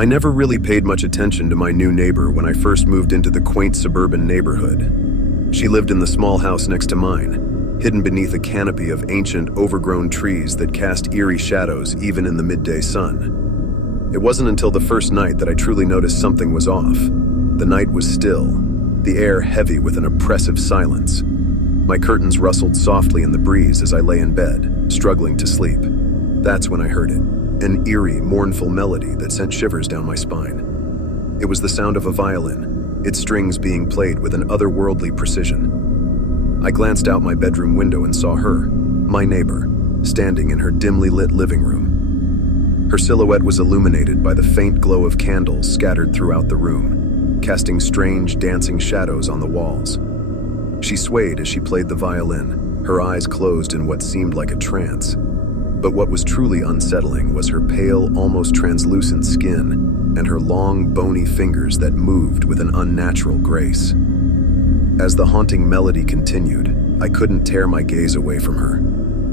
I never really paid much attention to my new neighbor when I first moved into the quaint suburban neighborhood. She lived in the small house next to mine, hidden beneath a canopy of ancient, overgrown trees that cast eerie shadows even in the midday sun. It wasn't until the first night that I truly noticed something was off. The night was still, the air heavy with an oppressive silence. My curtains rustled softly in the breeze as I lay in bed, struggling to sleep. That's when I heard it, an eerie, mournful melody that sent shivers down my spine. It was the sound of a violin, its strings being played with an otherworldly precision. I glanced out my bedroom window and saw her, my neighbor, standing in her dimly lit living room. Her silhouette was illuminated by the faint glow of candles scattered throughout the room, casting strange, dancing shadows on the walls. She swayed as she played the violin, her eyes closed in what seemed like a trance. But what was truly unsettling was her pale, almost translucent skin and her long, bony fingers that moved with an unnatural grace. As the haunting melody continued, I couldn't tear my gaze away from her.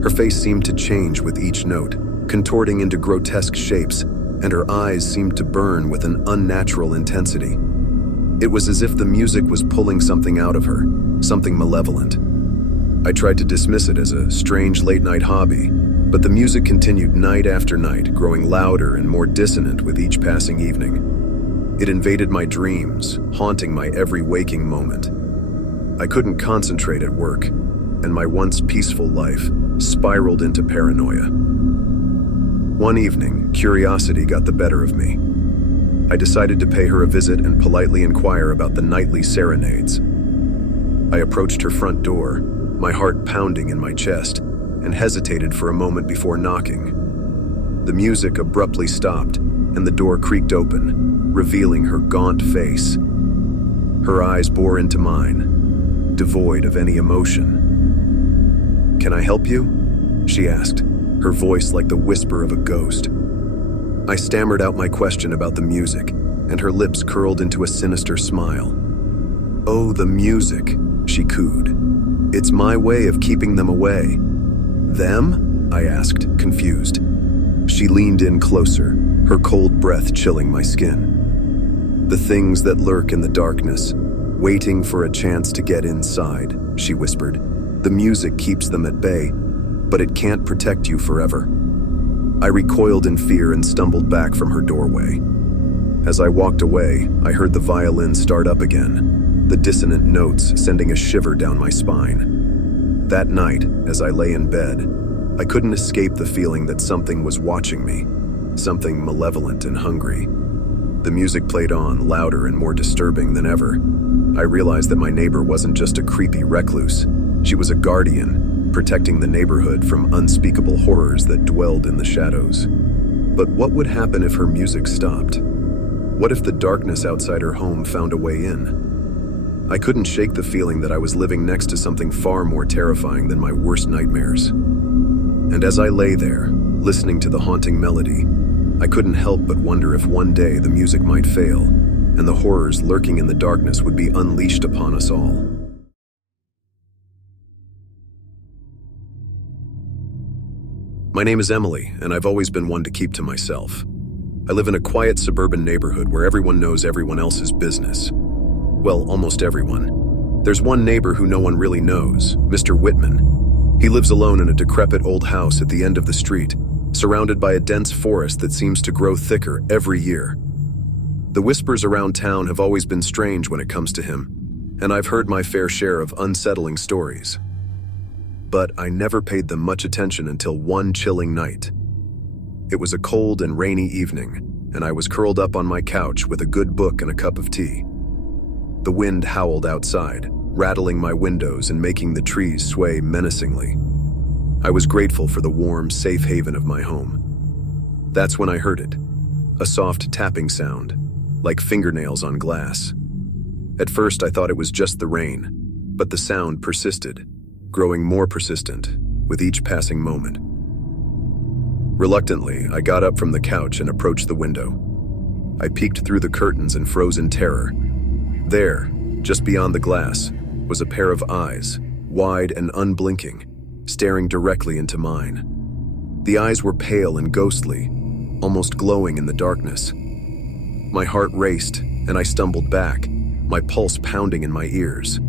Her face seemed to change with each note, contorting into grotesque shapes, and her eyes seemed to burn with an unnatural intensity. It was as if the music was pulling something out of her, something malevolent. I tried to dismiss it as a strange late-night hobby, but the music continued night after night, growing louder and more dissonant with each passing evening. It invaded my dreams, haunting my every waking moment. I couldn't concentrate at work, and my once peaceful life spiraled into paranoia. One evening, curiosity got the better of me. I decided to pay her a visit and politely inquire about the nightly serenades. I approached her front door, my heart pounding in my chest, and hesitated for a moment before knocking. The music abruptly stopped, and the door creaked open, revealing her gaunt face. Her eyes bore into mine, devoid of any emotion. "Can I help you?" she asked, her voice like the whisper of a ghost. I stammered out my question about the music, and her lips curled into a sinister smile. "Oh, the music," she cooed. "It's my way of keeping them away." "Them?" I asked, confused. She leaned in closer, her cold breath chilling my skin. "The things that lurk in the darkness, waiting for a chance to get inside," she whispered. "The music keeps them at bay, but it can't protect you forever." I recoiled in fear and stumbled back from her doorway. As I walked away, I heard the violin start up again, the dissonant notes sending a shiver down my spine. That night, as I lay in bed, I couldn't escape the feeling that something was watching me, something malevolent and hungry. The music played on, louder and more disturbing than ever. I realized that my neighbor wasn't just a creepy recluse. She was a guardian, protecting the neighborhood from unspeakable horrors that dwelled in the shadows. But what would happen if her music stopped? What if the darkness outside her home found a way in? I couldn't shake the feeling that I was living next to something far more terrifying than my worst nightmares. And as I lay there, listening to the haunting melody, I couldn't help but wonder if one day the music might fail, and the horrors lurking in the darkness would be unleashed upon us all. My name is Emily, and I've always been one to keep to myself. I live in a quiet suburban neighborhood where everyone knows everyone else's business. Well, almost everyone. There's one neighbor who no one really knows, Mr. Whitman. He lives alone in a decrepit old house at the end of the street, surrounded by a dense forest that seems to grow thicker every year. The whispers around town have always been strange when it comes to him, and I've heard my fair share of unsettling stories. But I never paid them much attention until one chilling night. It was a cold and rainy evening, and I was curled up on my couch with a good book and a cup of tea. The wind howled outside, rattling my windows and making the trees sway menacingly. I was grateful for the warm, safe haven of my home. That's when I heard it, a soft tapping sound, like fingernails on glass. At first I thought it was just the rain, but the sound persisted, growing more persistent with each passing moment. Reluctantly, I got up from the couch and approached the window. I peeked through the curtains and froze in terror. There, just beyond the glass, was a pair of eyes, wide and unblinking, staring directly into mine. The eyes were pale and ghostly, almost glowing in the darkness. My heart raced, and I stumbled back, my pulse pounding in my ears.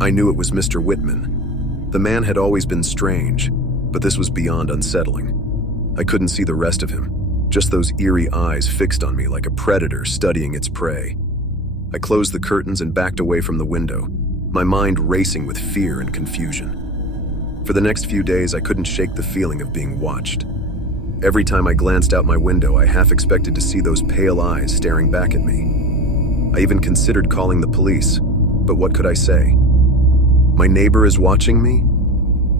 I knew it was Mr. Whitman. The man had always been strange, but this was beyond unsettling. I couldn't see the rest of him, just those eerie eyes fixed on me like a predator studying its prey. I closed the curtains and backed away from the window, my mind racing with fear and confusion. For the next few days, I couldn't shake the feeling of being watched. Every time I glanced out my window, I half expected to see those pale eyes staring back at me. I even considered calling the police, but what could I say? My neighbor is watching me?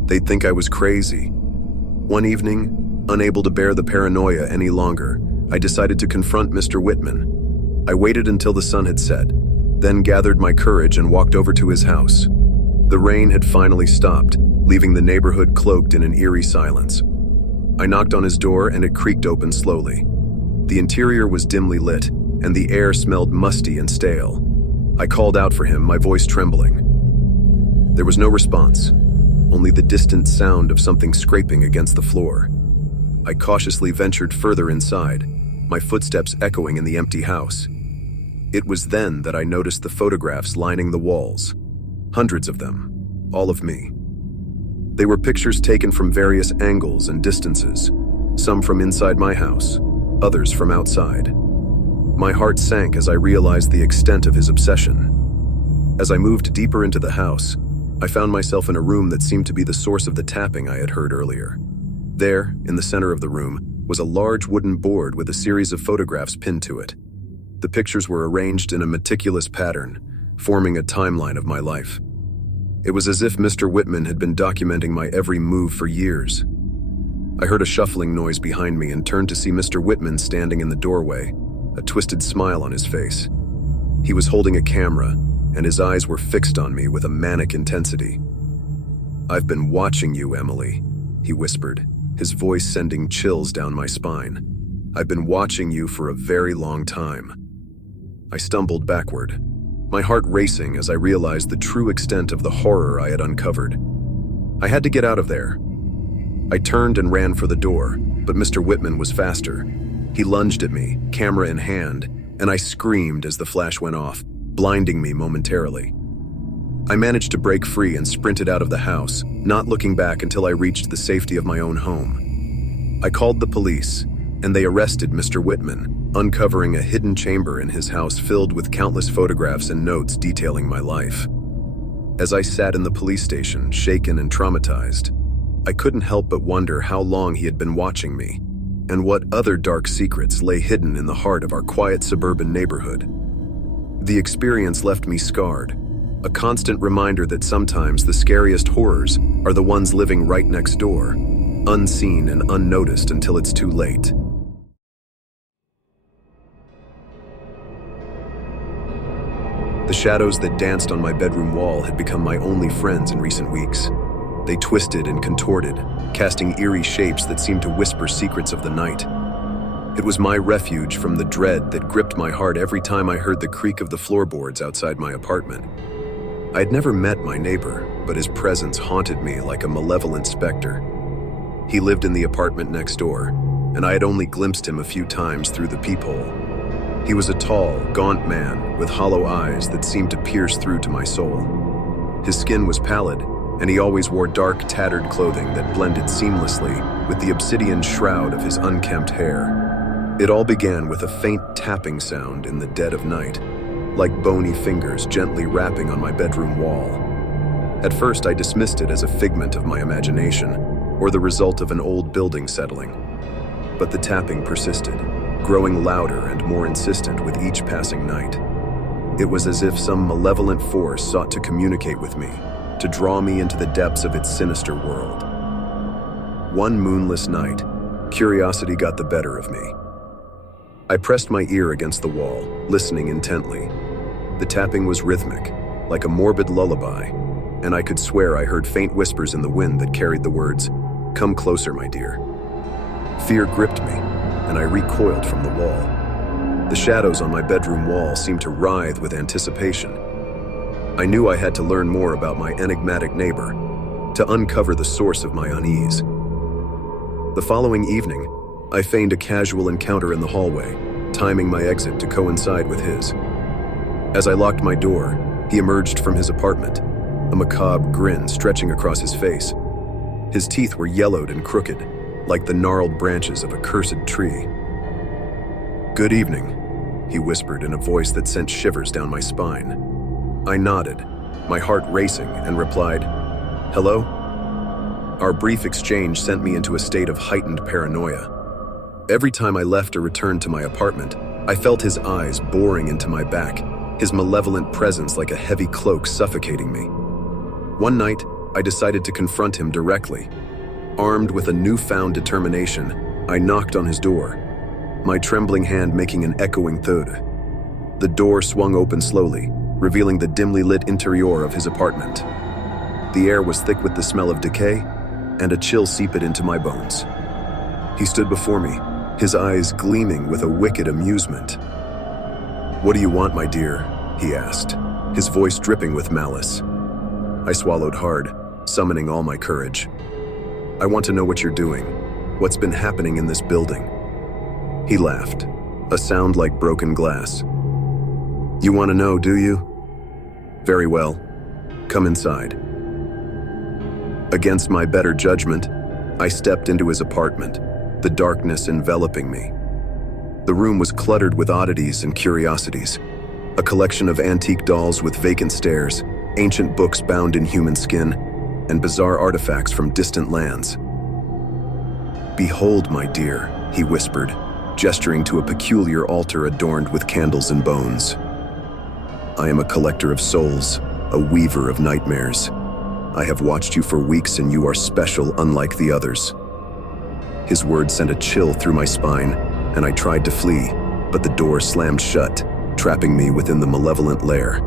They'd think I was crazy. One evening, unable to bear the paranoia any longer, I decided to confront Mr. Whitman. I waited until the sun had set, then gathered my courage and walked over to his house. The rain had finally stopped, leaving the neighborhood cloaked in an eerie silence. I knocked on his door and it creaked open slowly. The interior was dimly lit, and the air smelled musty and stale. I called out for him, my voice trembling. There was no response, only the distant sound of something scraping against the floor. I cautiously ventured further inside, my footsteps echoing in the empty house. It was then that I noticed the photographs lining the walls. Hundreds of them, all of me. They were pictures taken from various angles and distances, some from inside my house, others from outside. My heart sank as I realized the extent of his obsession. As I moved deeper into the house, I found myself in a room that seemed to be the source of the tapping I had heard earlier. There, in the center of the room, was a large wooden board with a series of photographs pinned to it. The pictures were arranged in a meticulous pattern, forming a timeline of my life. It was as if Mr. Whitman had been documenting my every move for years. I heard a shuffling noise behind me and turned to see Mr. Whitman standing in the doorway, a twisted smile on his face. He was holding a camera, and his eyes were fixed on me with a manic intensity. "I've been watching you, Emily," he whispered, his voice sending chills down my spine. "I've been watching you for a very long time." I stumbled backward, my heart racing as I realized the true extent of the horror I had uncovered. I had to get out of there. I turned and ran for the door, but Mr. Whitman was faster. He lunged at me, camera in hand, and I screamed as the flash went off, blinding me momentarily. I managed to break free and sprinted out of the house, not looking back until I reached the safety of my own home. I called the police, and they arrested Mr. Whitman, uncovering a hidden chamber in his house filled with countless photographs and notes detailing my life. As I sat in the police station, shaken and traumatized, I couldn't help but wonder how long he had been watching me, and what other dark secrets lay hidden in the heart of our quiet suburban neighborhood. The experience left me scarred, a constant reminder that sometimes the scariest horrors are the ones living right next door, unseen and unnoticed until it's too late. The shadows that danced on my bedroom wall had become my only friends in recent weeks. They twisted and contorted, casting eerie shapes that seemed to whisper secrets of the night. It was my refuge from the dread that gripped my heart every time I heard the creak of the floorboards outside my apartment. I had never met my neighbor, but his presence haunted me like a malevolent specter. He lived in the apartment next door, and I had only glimpsed him a few times through the peephole. He was a tall, gaunt man with hollow eyes that seemed to pierce through to my soul. His skin was pallid, and he always wore dark, tattered clothing that blended seamlessly with the obsidian shroud of his unkempt hair. It all began with a faint tapping sound in the dead of night, like bony fingers gently rapping on my bedroom wall. At first, I dismissed it as a figment of my imagination, or the result of an old building settling. But the tapping persisted, growing louder and more insistent with each passing night. It was as if some malevolent force sought to communicate with me, to draw me into the depths of its sinister world. One moonless night, curiosity got the better of me. I pressed my ear against the wall, listening intently. The tapping was rhythmic, like a morbid lullaby, and I could swear I heard faint whispers in the wind that carried the words, "Come closer, my dear." Fear gripped me, and I recoiled from the wall. The shadows on my bedroom wall seemed to writhe with anticipation. I knew I had to learn more about my enigmatic neighbor, to uncover the source of my unease. The following evening, I feigned a casual encounter in the hallway, timing my exit to coincide with his. As I locked my door, he emerged from his apartment, a macabre grin stretching across his face. His teeth were yellowed and crooked, like the gnarled branches of a cursed tree. "Good evening," he whispered in a voice that sent shivers down my spine. I nodded, my heart racing, and replied, "Hello?" Our brief exchange sent me into a state of heightened paranoia. Every time I left or returned to my apartment, I felt his eyes boring into my back, his malevolent presence like a heavy cloak suffocating me. One night, I decided to confront him directly. Armed with a newfound determination, I knocked on his door, my trembling hand making an echoing thud. The door swung open slowly, revealing the dimly lit interior of his apartment. The air was thick with the smell of decay, and a chill seeped into my bones. He stood before me, his eyes gleaming with a wicked amusement. "What do you want, my dear?" he asked, his voice dripping with malice. I swallowed hard, summoning all my courage. "I want to know what you're doing, what's been happening in this building." He laughed, a sound like broken glass. "You want to know, do you? Very well. Come inside." Against my better judgment, I stepped into his apartment, the darkness enveloping me. The room was cluttered with oddities and curiosities, a collection of antique dolls with vacant stares, ancient books bound in human skin, and bizarre artifacts from distant lands. "Behold, my dear," he whispered, gesturing to a peculiar altar adorned with candles and bones. "I am a collector of souls, a weaver of nightmares. I have watched you for weeks and you are special unlike the others." His words sent a chill through my spine, and I tried to flee, but the door slammed shut, trapping me within the malevolent lair.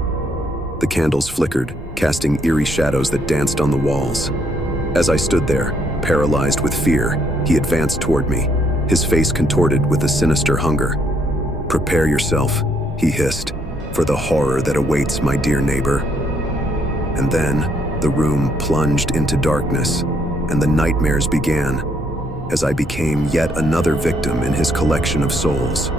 The candles flickered, casting eerie shadows that danced on the walls. As I stood there, paralyzed with fear, he advanced toward me, his face contorted with a sinister hunger. "Prepare yourself," he hissed, "for the horror that awaits, my dear neighbor." And then, the room plunged into darkness, and the nightmares began, as I became yet another victim in his collection of souls.